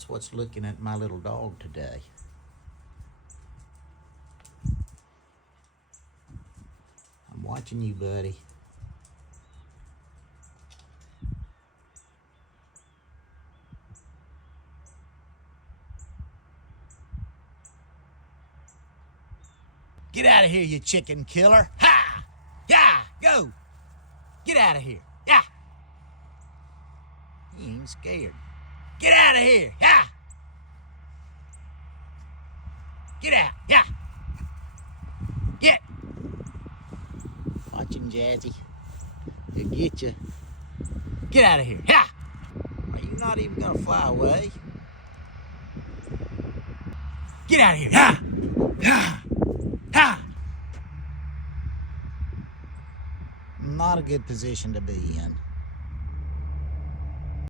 That's what's looking at my little dog today. I'm watching you, buddy. Get out of here, you chicken killer. Ha! Yeah, go. Get out of here. Yeah. He ain't scared. Get out of here. Yeah. Get out. Yeah. Get. Watching Jazzy. He'll get you. Get out of here. Yeah. Are you not even gonna fly away? Get out of here. Yeah. Yeah. Yeah. Not a good position to be in.